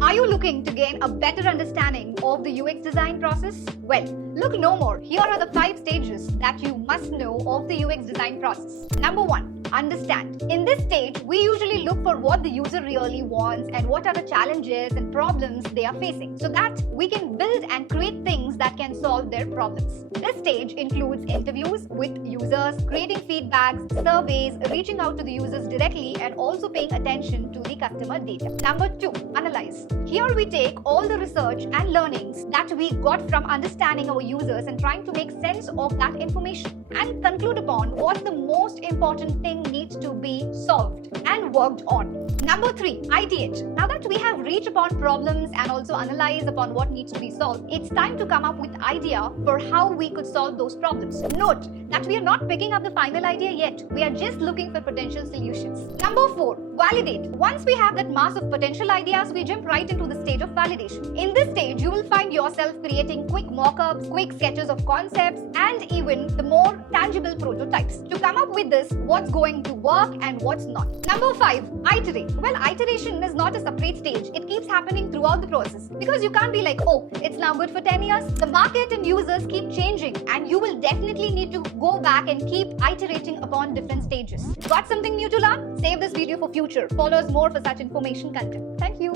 Are you looking to gain a better understanding of the UX design process? Well, look no more. Here are the 5 stages that you must know of the UX design process. Number 1, understand. In this stage, we usually look for what the user really wants and what are the challenges and problems they are facing so that we can build and create things that can solve their problems. This stage includes interviews with users, creating feedbacks, surveys, reaching out to the users directly, and also paying attention to the customer data. Number 2, analyze. Here we take all the research and learnings that we got from understanding our users and trying to make sense of that information and conclude upon what the most important thing needs to be solved and worked on. Number 3, ideate. Now that we have reached upon problems and also analyzed upon what needs to be solved, it's time to come up with idea for how we could solve those problems. Note that we are not picking up the final idea yet. We are just looking for potential solutions. Number 4, validate. Once we have that mass of potential ideas, we jump right into the stage of validation. In this stage, you will find yourself creating quick mock-ups, quick sketches of concepts, and even the more tangible prototypes to come up with this, what's going to work and what's not. Number 5, iterate. Well, iteration is not a separate stage. It keeps happening throughout the process because you can't be like, oh, it's now good for 10 years. The market and users keep changing and you will definitely need to go back and keep iterating upon different stages. Got something new to learn? Save this video for future. Follow us more for such information content. Thank you.